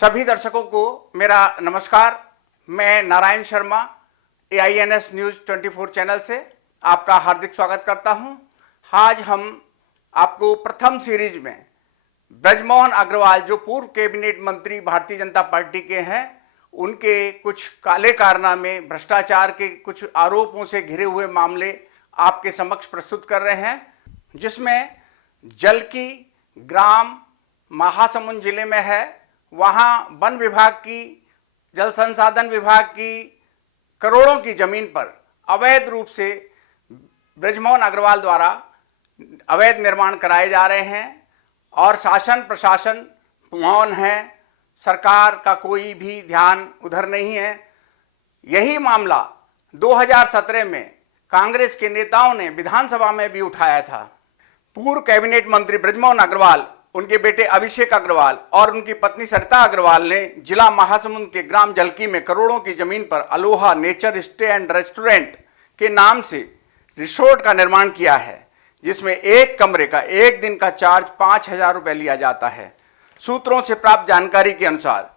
सभी दर्शकों को मेरा नमस्कार। मैं Narayan Sharma AINS news 24 channel से आपका हार्दिक स्वागत करता हूं। आज हम आपको प्रथम सीरीज में ब्रजमोहन अग्रवाल, जो पूर्व कैबिनेट मंत्री भारतीय जनता पार्टी के हैं, उनके कुछ काले कारनामे, भ्रष्टाचार के कुछ आरोपों से घिरे हुए मामले आपके समक्ष प्रस्तुत कर रहे हैं, जिसमें जलकी ग्राम महासमुंद जिले में है। वहाँ वन विभाग की, जल संसाधन विभाग की करोड़ों की जमीन पर अवैध रूप से ब्रजमोहन अग्रवाल द्वारा अवैध निर्माण कराए जा रहे हैं और शासन प्रशासन मौन है, सरकार का कोई भी ध्यान उधर नहीं है। यही मामला 2017 में कांग्रेस के नेताओं ने विधानसभा में भी उठाया था। पूर्व कैबिनेट मंत्री ब्रजमोहन अग्रवाल, उनके बेटे अभिषेक अग्रवाल और उनकी पत्नी सरिता अग्रवाल ने जिला महासमुंद के ग्राम जलकी में करोड़ों की जमीन पर Aloha nature stay and restaurant के नाम से रिसोर्ट का निर्माण किया है, जिसमें एक कमरे का एक दिन का चार्ज 5,000 रुपये लिया जाता है। सूत्रों से प्राप्त जानकारी के अनुसार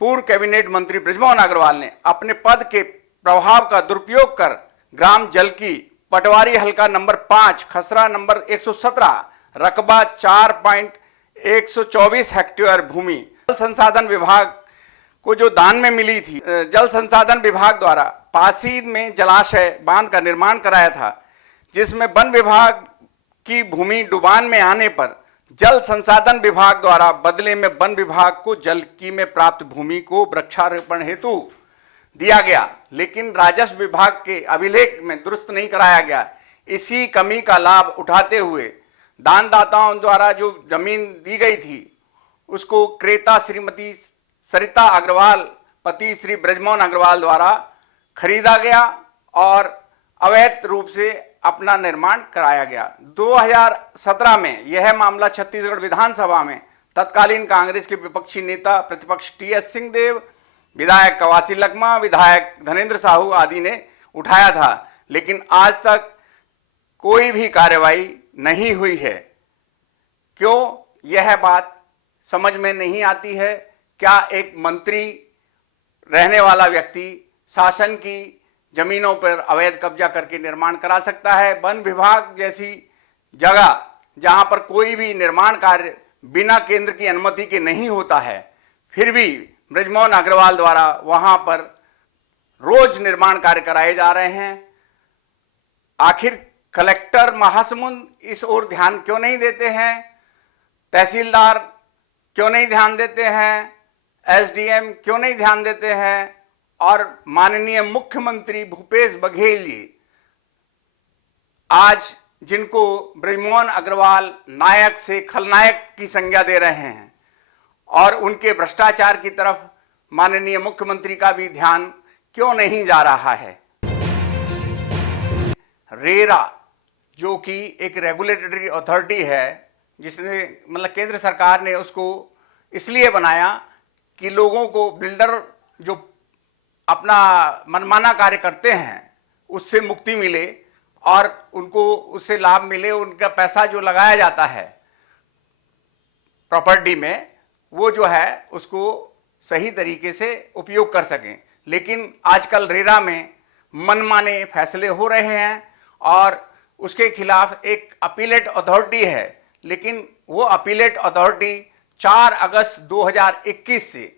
पूर्व कैबिनेट मंत्री ब्रजमोहन अग्रवाल ने अपने पद के प्रभाव का दुरुपयोग कर ग्राम जलकी, पटवारी हल्का नंबर 5, खसरा नंबर 117, रकबा 4.124 हेक्टेयर भूमि जल संसाधन विभाग को जो दान में मिली थी, जल संसाधन विभाग द्वारा पासीद में जलाशय बांध का निर्माण कराया था, जिसमें वन विभाग की भूमि डुबान में आने पर जल संसाधन विभाग द्वारा बदले में वन विभाग को जलकी में प्राप्त भूमि को वृक्षारोपण हेतु दिया गया, लेकिन राजस्व विभाग के अभिलेख में दुरुस्त नहीं कराया गया। इसी कमी का लाभ उठाते हुए दानदाताओं द्वारा जो जमीन दी गई थी, उसको क्रेता श्रीमती सरिता अग्रवाल, पति श्री ब्रजमोहन अग्रवाल द्वारा खरीदा गया और अवैध रूप से अपना निर्माण कराया गया। 2017 में यह मामला छत्तीसगढ़ विधानसभा में तत्कालीन कांग्रेस के विपक्षी नेता प्रतिपक्ष TS सिंहदेव, विधायक कवासी लखमा, विधायक धनेन्द्र साहू आदि ने उठाया था, लेकिन आज तक कोई भी कार्रवाई नहीं हुई है। क्यों, यह बात समझ में नहीं आती है। क्या एक मंत्री रहने वाला व्यक्ति शासन की जमीनों पर अवैध कब्जा करके निर्माण करा सकता है? वन विभाग जैसी जगह जहां पर कोई भी निर्माण कार्य बिना केंद्र की अनुमति के नहीं होता है, फिर भी ब्रजमोहन अग्रवाल द्वारा वहां पर रोज निर्माण कार्य कराए जा रहे हैं। आखिर कलेक्टर महासमुंद इस ओर ध्यान क्यों नहीं देते हैं? तहसीलदार क्यों नहीं ध्यान देते हैं? SDM क्यों नहीं ध्यान देते हैं? और माननीय मुख्यमंत्री भूपेश बघेल जी आज जिनको ब्रजमोहन अग्रवाल नायक से खलनायक की संज्ञा दे रहे हैं, और उनके भ्रष्टाचार की तरफ माननीय मुख्यमंत्री का भी ध्यान क्यों नहीं जा रहा है? रेरा, जो कि एक रेगुलेटरी अथॉरिटी है, जिसने मतलब केंद्र सरकार ने उसको इसलिए बनाया कि लोगों को, बिल्डर जो अपना मनमाना कार्य करते हैं उससे मुक्ति मिले और उनको उससे लाभ मिले। उनका पैसा जो लगाया जाता है प्रॉपर्टी में, वो जो है उसको सही तरीके से उपयोग कर सकें। लेकिन आजकल रेरा में मनमाने फैसले हो रहे हैं और उसके खिलाफ एक अपीलेट अथॉरिटी है, लेकिन वो अपीलेट अथॉरिटी 4 अगस्त 2021 से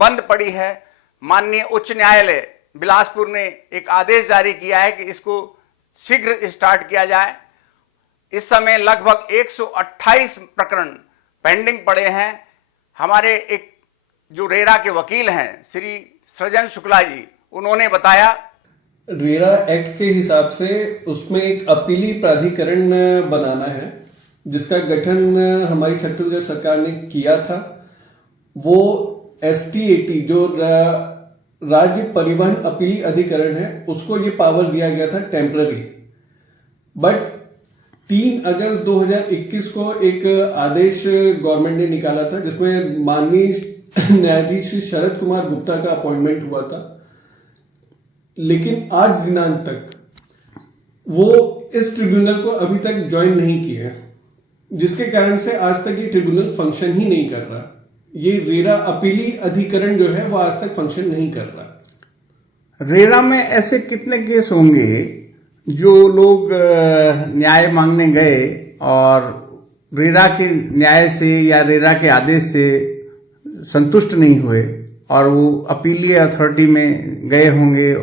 बंद पड़ी है। माननीय उच्च न्यायालय बिलासपुर ने एक आदेश जारी किया है कि इसको शीघ्र स्टार्ट किया जाए। इस समय लगभग 128 प्रकरण पेंडिंग पड़े हैं। हमारे एक जो रेरा के वकील हैं श्री सृजन शुक्ला जी, उन्होंने बताया रेरा एक्ट के हिसाब से उसमें एक अपीली प्राधिकरण बनाना है, जिसका गठन हमारी छत्तीसगढ़ सरकार ने किया था। वो STAT जो राज्य परिवहन अपीली अधिकरण है, उसको ये पावर दिया गया था टेम्पररी। बट 3 अगस्त 2021 को एक आदेश गवर्नमेंट ने निकाला था, जिसमें माननीय न्यायाधीश शरद कुमार गुप्ता का अपॉइंटमेंट हुआ था, लेकिन आज दिनांक तक वो इस ट्रिब्यूनल को अभी तक ज्वाइन नहीं किया, जिसके कारण से आज तक ये ट्रिब्यूनल फंक्शन ही नहीं कर रहा। ये रेरा अपीली अधिकरण जो है वो आज तक फंक्शन नहीं कर रहा। रेरा में ऐसे कितने केस होंगे जो लोग न्याय मांगने गए और रेरा के न्याय से या रेरा के आदेश से संतुष्ट नहीं हुए और वो अपीलीय अथॉरिटी में गए होंगे?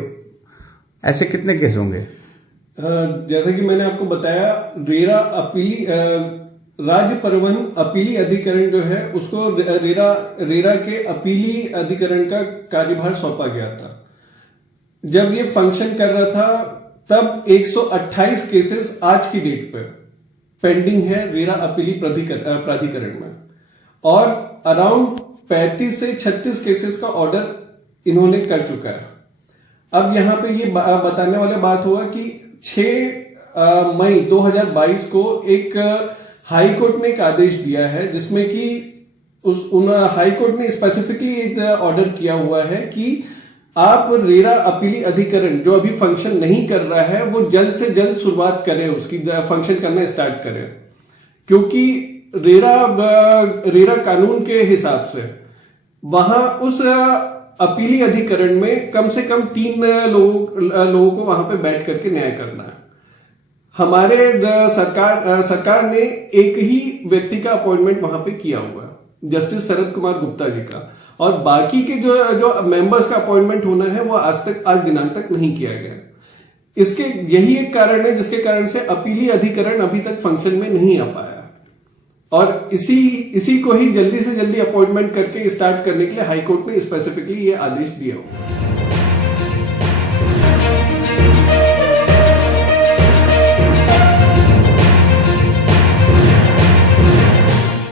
ऐसे कितने केस होंगे? जैसा कि मैंने आपको बताया, रेरा अपीली राज्य परिवहन अपीली अधिकरण जो है उसको रेरा के अपीली अधिकरण का कार्यभार सौंपा गया था। जब ये फंक्शन कर रहा था तब 128 केसेस आज की डेट पे पेंडिंग है रेरा अपीली प्राधिकरण में, और अराउंड 35 से 36 केसेस का ऑर्डर इन्होंने कर चुका है। अब यहां पे ये बताने वाला बात हुआ कि 6 मई 2022 को एक हाई कोर्ट ने एक आदेश दिया है जिसमें कि उन हाई कोर्ट ने स्पेसिफिकली एक ऑर्डर किया हुआ है कि आप रेरा अपीली अधिकरण जो अभी फंक्शन नहीं कर रहा है वो जल्द से जल्द शुरुआत करें, उसकी फंक्शन करना स्टार्ट करें, क्योंकि रेरा कानून के हिसाब से वहां उस अपीली अधिकरण में कम से कम 3 लोगों को वहां पे बैठ करके न्याय करना है। हमारे सरकार ने एक ही व्यक्ति का अपॉइंटमेंट वहां पे किया हुआ है, जस्टिस शरद कुमार गुप्ता जी का, और बाकी के जो मेंबर्स का अपॉइंटमेंट होना है वो आज दिनांक तक नहीं किया गया। इसके यही एक कारण है जिसके कारण से अपीली अधिकरण अभी तक फंक्शन में नहीं आ पाया, और इसी को ही जल्दी से जल्दी अपॉइंटमेंट करके स्टार्ट करने के लिए हाईकोर्ट ने स्पेसिफिकली ये आदेश दिया हुआ है।